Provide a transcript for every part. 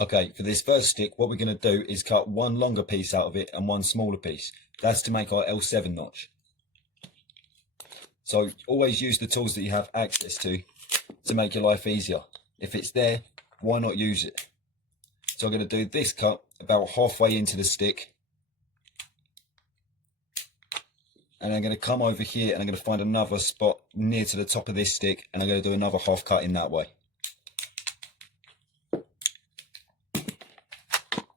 Okay, for this first stick, what we're going to do is cut one longer piece out of it and one smaller piece. That's to make our L7 notch. So always use the tools that you have access to make your life easier. If it's there, why not use it? So I'm going to do this cut about halfway into the stick. And I'm going to come over here and I'm going to find another spot near to the top of this stick, and I'm going to do another half cut in that way.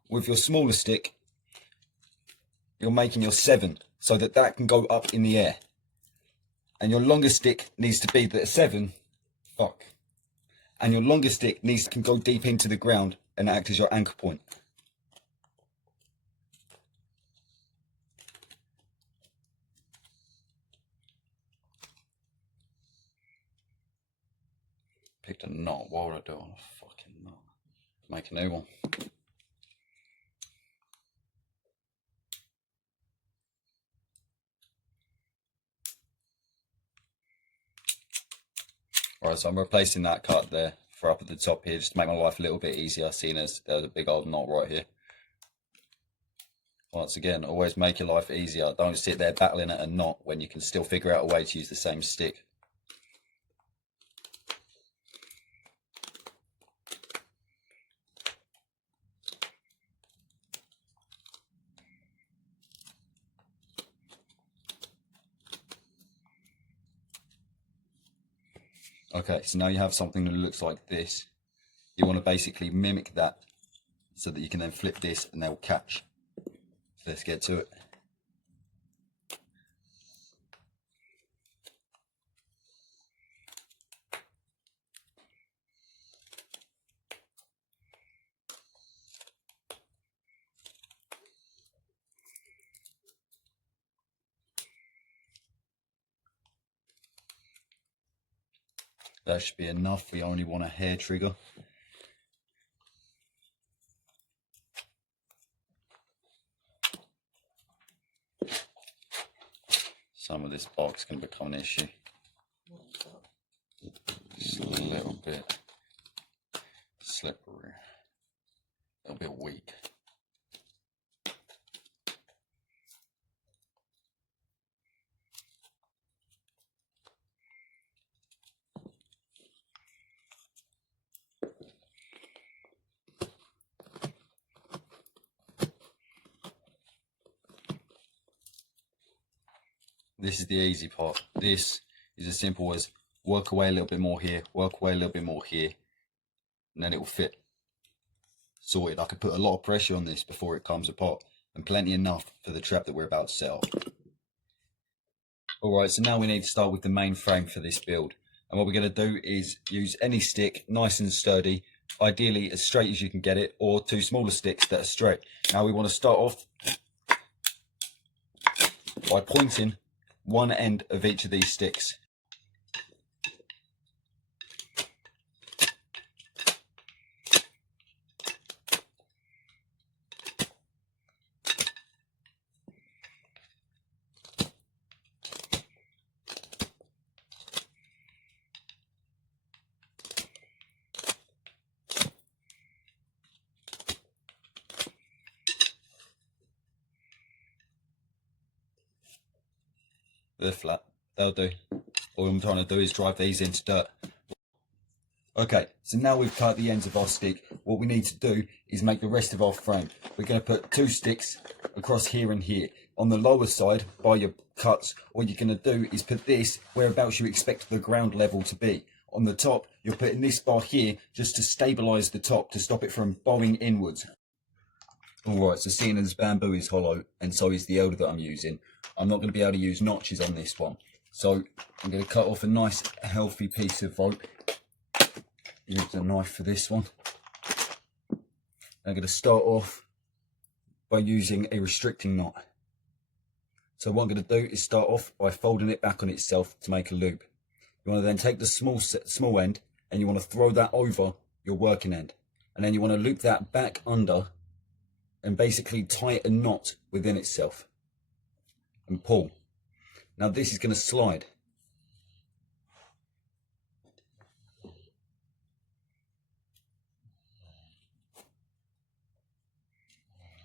With your smaller stick, you're making your 7 so that that can go up in the air. And your longer stick needs to be the 7. And your longer stick can go deep into the ground and act as your anchor point. Picked a knot. What would I do on a fucking knot? Make a new one. Alright, so I'm replacing that cut there for up at the top here, just to make my life a little bit easier, seeing as there's a big old knot right here. Once again, always make your life easier. Don't sit there battling at a knot when you can still figure out a way to use the same stick. Okay, so now you have something that looks like this. You want to basically mimic that so that you can then flip this and they'll catch. Let's get to it. That should be enough. We only want a hair trigger. Some of this box can become an issue. Just a little bit slippery, a little bit weak. This is the easy part. This is as simple as work away a little bit more here, work away a little bit more here, and then it will fit. Sorted. I could put a lot of pressure on this before it comes apart, and plenty enough for the trap that we're about to set up. Alright, so now we need to start with the main frame for this build. And what we're going to do is use any stick, nice and sturdy, ideally as straight as you can get it, or 2 smaller sticks that are straight. Now we want to start off by pointing one end of each of these sticks. They're flat, they'll do. All I'm trying to do is drive these into dirt. Okay, so now we've cut the ends of our stick, what we need to do is make the rest of our frame. We're going to put 2 sticks across here and here. On the lower side, by your cuts, what you're going to do is put this whereabouts you expect the ground level to be. On the top, you're putting this bar here just to stabilise the top, to stop it from bowing inwards. Alright, so seeing as bamboo is hollow, and so is the elder that I'm using, I'm not going to be able to use notches on this one. So I'm going to cut off a nice healthy piece of rope. Use a knife for this one. I'm going to start off by using a restricting knot. So what I'm going to do is start off by folding it back on itself to make a loop. You want to then take the small end and you want to throw that over your working end. And then you want to loop that back under and basically tie a knot within itself and pull. Now this is going to slide.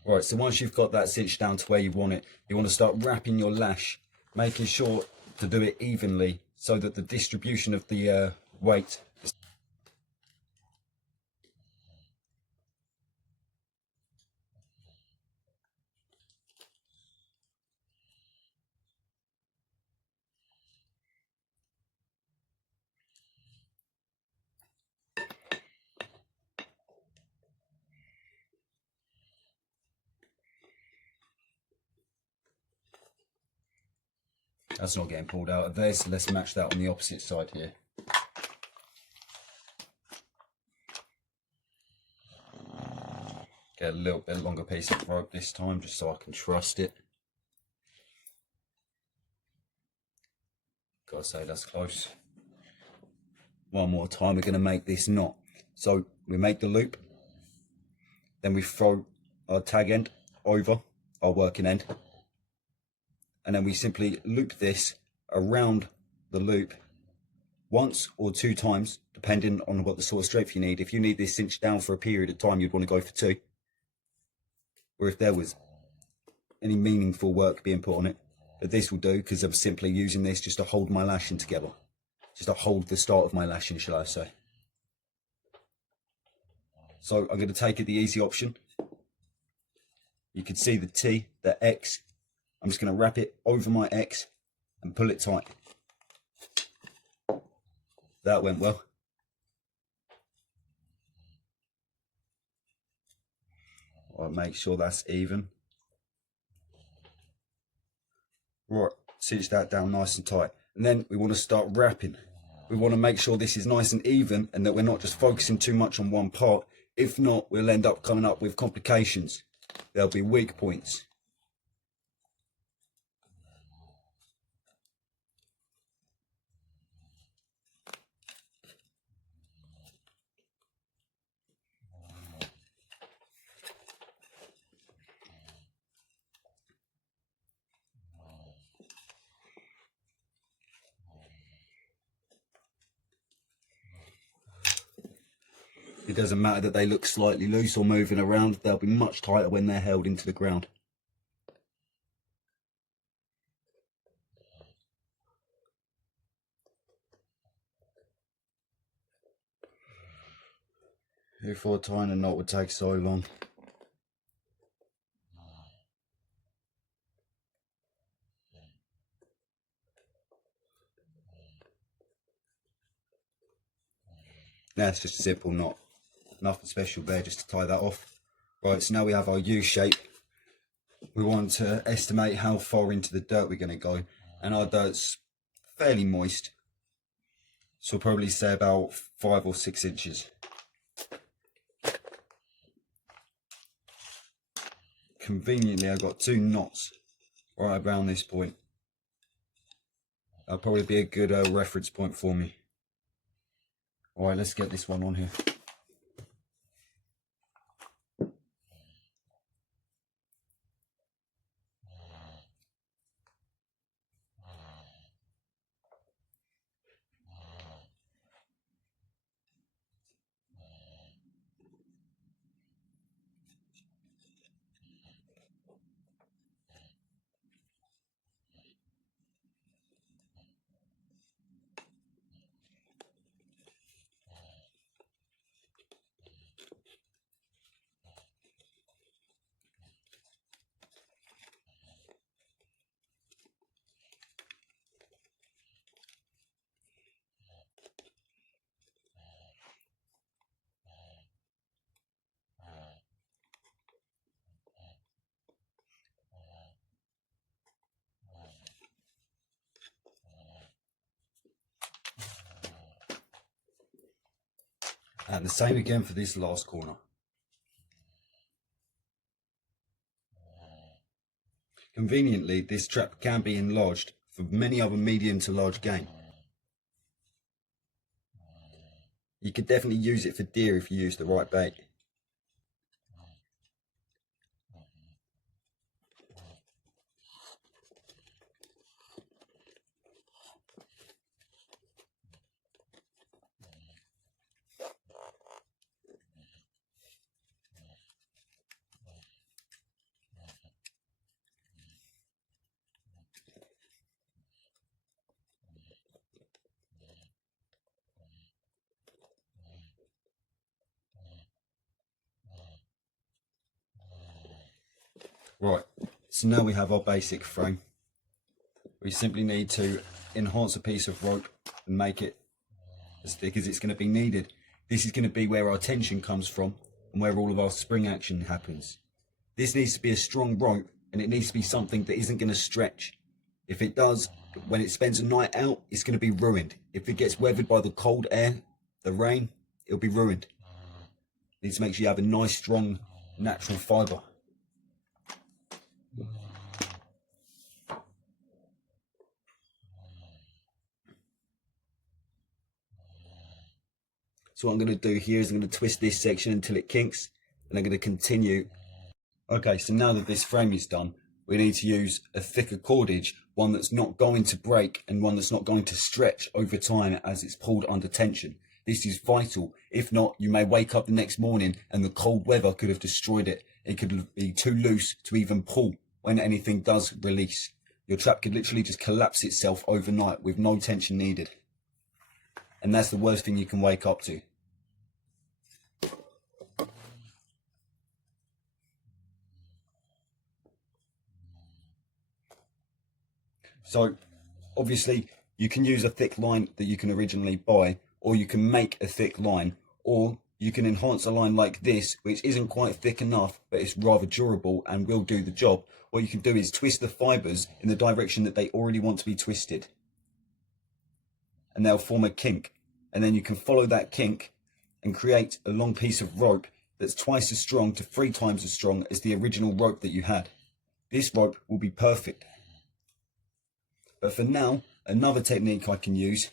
Right, so once you've got that cinched down to where you want it, you want to start wrapping your lash, making sure to do it evenly so that the distribution of the weight is. That's not getting pulled out of there, so let's match that on the opposite side here. Get a little bit longer piece of rope this time, just so I can trust it. Gotta say that's close. One more time, we're gonna make this knot. So we make the loop, then we throw our tag end over our working end, and then we simply loop this around the loop once or 2 times, depending on what the sort of strength you need. If you need this cinched down for a period of time, you'd want to go for 2. Or if there was any meaningful work being put on it. But this will do, because I'm simply using this just to hold my lashing together. Just to hold the start of my lashing, shall I say. So I'm going to take it the easy option. You can see the T, the X. I'm just going to wrap it over my X and pull it tight. That went well. I'll make sure that's even. Right, cinch that down nice and tight. And then we want to start wrapping. We want to make sure this is nice and even and that we're not just focusing too much on one part. If not, we'll end up coming up with complications. There'll be weak points. It doesn't matter that they look slightly loose or moving around, they'll be much tighter when they're held into the ground. Who thought tying a knot would take so long? Now it's just a simple knot. Nothing special there, just to tie that off. Right, so now we have our U shape. We want to estimate how far into the dirt we're going to go. And our dirt's fairly moist. So we'll probably say about 5 or 6 inches. Conveniently, I've got 2 knots right around this point. That'll probably be a good reference point for me. Alright, let's get this one on here. And the same again for this last corner. Conveniently, this trap can be enlarged for many other medium to large game. You could definitely use it for deer if you use the right bait. Right, so now we have our basic frame. We simply need to enhance a piece of rope and make it as thick as it's going to be needed. This is going to be where our tension comes from and where all of our spring action happens. This needs to be a strong rope, and it needs to be something that isn't going to stretch. If it does, when it spends a night out, it's going to be ruined. If it gets weathered by the cold air, the rain, it'll be ruined. It needs to make sure you have a nice, strong, natural fibre. So what I'm going to do here is I'm going to twist this section until it kinks, and I'm going to continue. Okay, so now that this frame is done, we need to use a thicker cordage, one that's not going to break and one that's not going to stretch over time as it's pulled under tension. This is vital. If not, you may wake up the next morning and the cold weather could have destroyed it. It could be too loose to even pull when anything does release. Your trap could literally just collapse itself overnight with no tension needed. And that's the worst thing you can wake up to. So obviously you can use a thick line that you can originally buy, or you can make a thick line, or you can enhance a line like this, which isn't quite thick enough, but it's rather durable and will do the job. What you can do is twist the fibers in the direction that they already want to be twisted, and they'll form a kink. And then you can follow that kink and create a long piece of rope that's twice as strong to 3 times as strong as the original rope that you had. This rope will be perfect. But for now, another technique I can use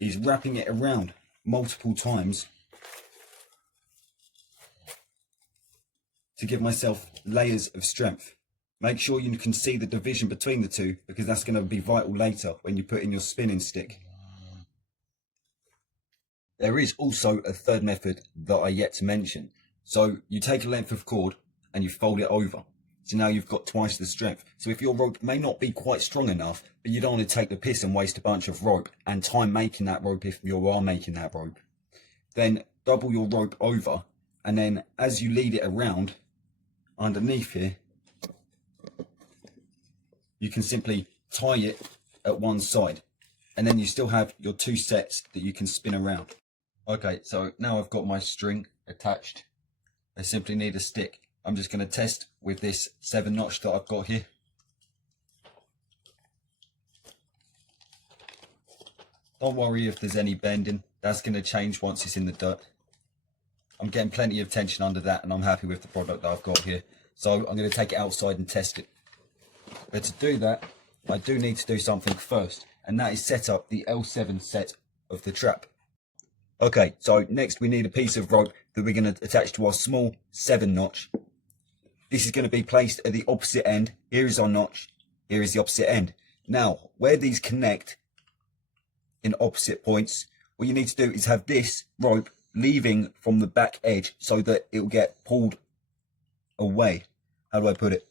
is wrapping it around multiple times to give myself layers of strength. Make sure you can see the division between the two, because that's going to be vital later when you put in your spinning stick. There is also a third method that I yet to mention. So you take a length of cord and you fold it over. So now you've got twice the strength. So if your rope may not be quite strong enough, but you don't want to take the piss and waste a bunch of rope and time making that rope if you are making that rope, then double your rope over, and then as you lead it around underneath here, you can simply tie it at one side, and then you still have your 2 sets that you can spin around. Okay, so now I've got my string attached. I simply need a stick. I'm just going to test with this 7 notch that I've got here. Don't worry if there's any bending, that's going to change once it's in the dirt. I'm getting plenty of tension under that, and I'm happy with the product that I've got here. So I'm going to take it outside and test it. But to do that, I do need to do something first, and that is set up the L7 set of the trap. Okay, so next we need a piece of rope that we're going to attach to our small 7 notch. This is going to be placed at the opposite end. Here is our notch, here is the opposite end. Now, where these connect in opposite points, what you need to do is have this rope leaving from the back edge so that it will get pulled away. How do I put it?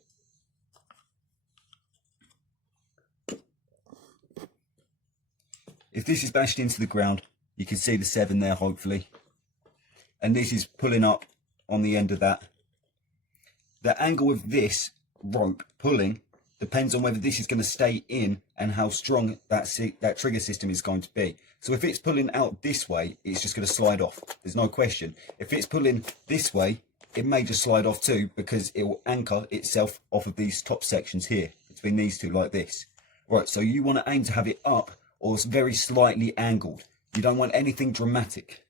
If this is bashed into the ground, you can see the 7 there hopefully, and this is pulling up on the end of that. The angle of this rope pulling depends on whether this is going to stay in and how strong that trigger system is going to be. So if it's pulling out this way, it's just going to slide off. There's no question. If it's pulling this way, it may just slide off too, because it will anchor itself off of these top sections here, between these two like this. Right, so you want to aim to have it up or very slightly angled. You don't want anything dramatic.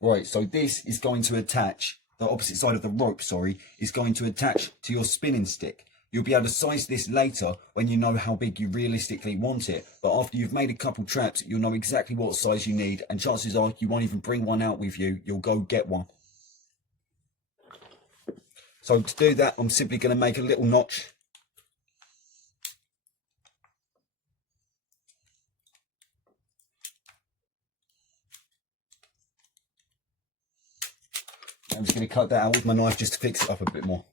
Right, so this is going to attach, the opposite side of the rope, sorry, is going to attach to your spinning stick. You'll be able to size this later when you know how big you realistically want it. But after you've made a couple traps, you'll know exactly what size you need, and chances are you won't even bring one out with you. You'll go get one. So to do that, I'm simply going to make a little notch. I'm just going to cut that out with my knife just to fix it up a bit more.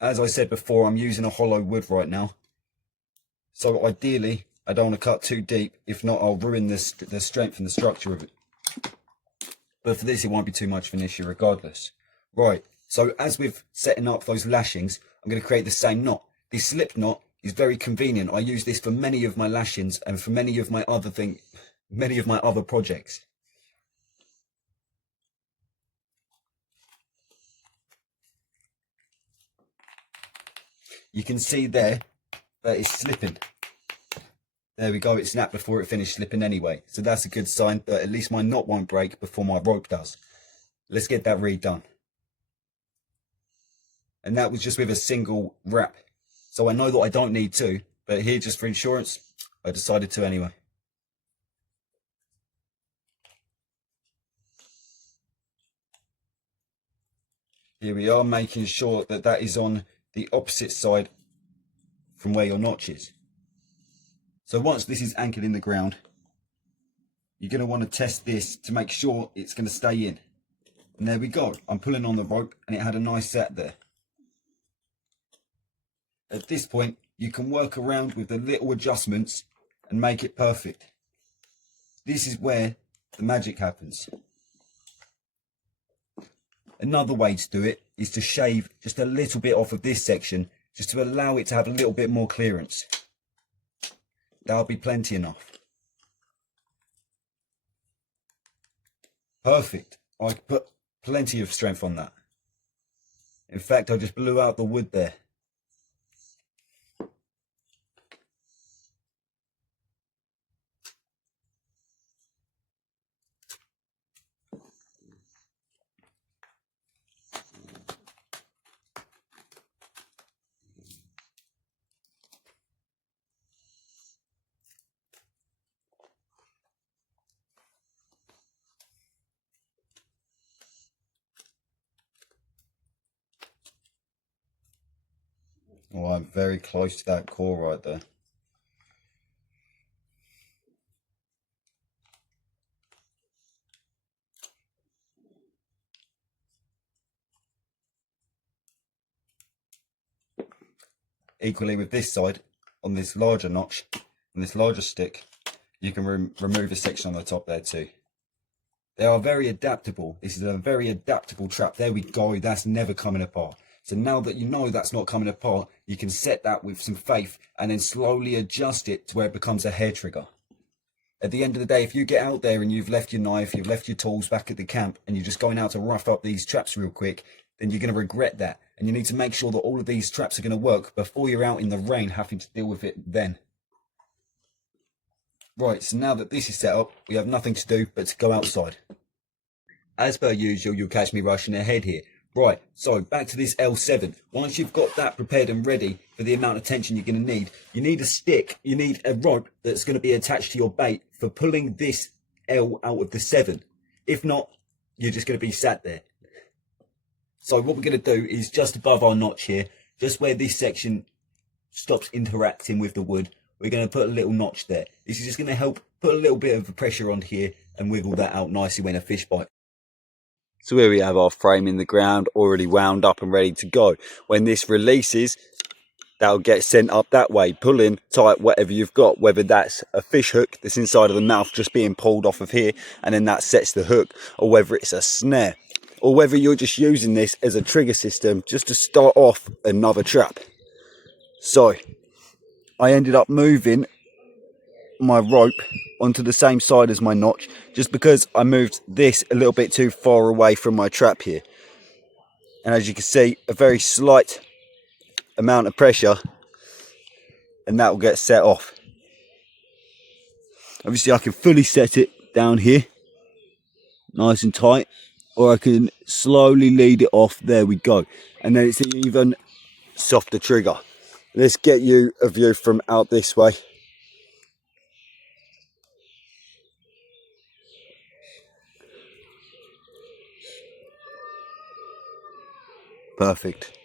As I said before, I'm using a hollow wood right now. So ideally, I don't want to cut too deep. If not, I'll ruin the strength and the structure of it. But for this, it won't be too much of an issue regardless. Right, so as with setting up those lashings, I'm going to create the same knot. This slip knot is very convenient. I use this for many of my lashings and for many of my other projects. You can see there that it's slipping. There we go, it snapped before it finished slipping anyway. So that's a good sign, but at least my knot won't break before my rope does. Let's get that redone. And that was just with a single wrap. So I know that I don't need two, but here just for insurance, I decided to anyway. Here we are, making sure that that is on the opposite side from where your notch is. So once this is anchored in the ground, you're going to want to test this to make sure it's going to stay in. And there we go. I'm pulling on the rope and it had a nice set there. At this point, you can work around with the little adjustments and make it perfect. This is where the magic happens. Another way to do it is to shave just a little bit off of this section, just to allow it to have a little bit more clearance. That'll be plenty enough. Perfect. I put plenty of strength on that. In fact, I just blew out the wood there. Oh, I'm very close to that core right there. Equally with this side, on this larger notch, and this larger stick, you can remove a section on the top there too. They are very adaptable. This is a very adaptable trap. There we go, that's never coming apart. So now that you know that's not coming apart, you can set that with some faith and then slowly adjust it to where it becomes a hair trigger. At the end of the day, if you get out there and you've left your knife, you've left your tools back at the camp, and you're just going out to rough up these traps real quick, then you're going to regret that. And you need to make sure that all of these traps are going to work before you're out in the rain having to deal with it then. Right, so now that this is set up, we have nothing to do but to go outside. As per usual, you'll catch me rushing ahead here. Right, so back to this L7. Once you've got that prepared and ready for the amount of tension you're going to need a stick, you need a rope that's going to be attached to your bait for pulling this L out of the 7. If not, you're just going to be sat there. So what we're going to do is just above our notch here, just where this section stops interacting with the wood, we're going to put a little notch there. This is just going to help put a little bit of pressure on here and wiggle that out nicely when a fish bites. So here we have our frame in the ground, already wound up and ready to go. When this releases, that'll get sent up that way, pull in tight whatever you've got, whether that's a fish hook that's inside of the mouth just being pulled off of here, and then that sets the hook, or whether it's a snare, or whether you're just using this as a trigger system just to start off another trap. So I ended up moving my rope onto the same side as my notch just because I moved this a little bit too far away from my trap here, and as you can see, a very slight amount of pressure and that will get set off. Obviously I can fully set it down here nice and tight, or I can slowly lead it off. There we go, and then it's an even softer trigger. Let's get you a view from out this way. Perfect.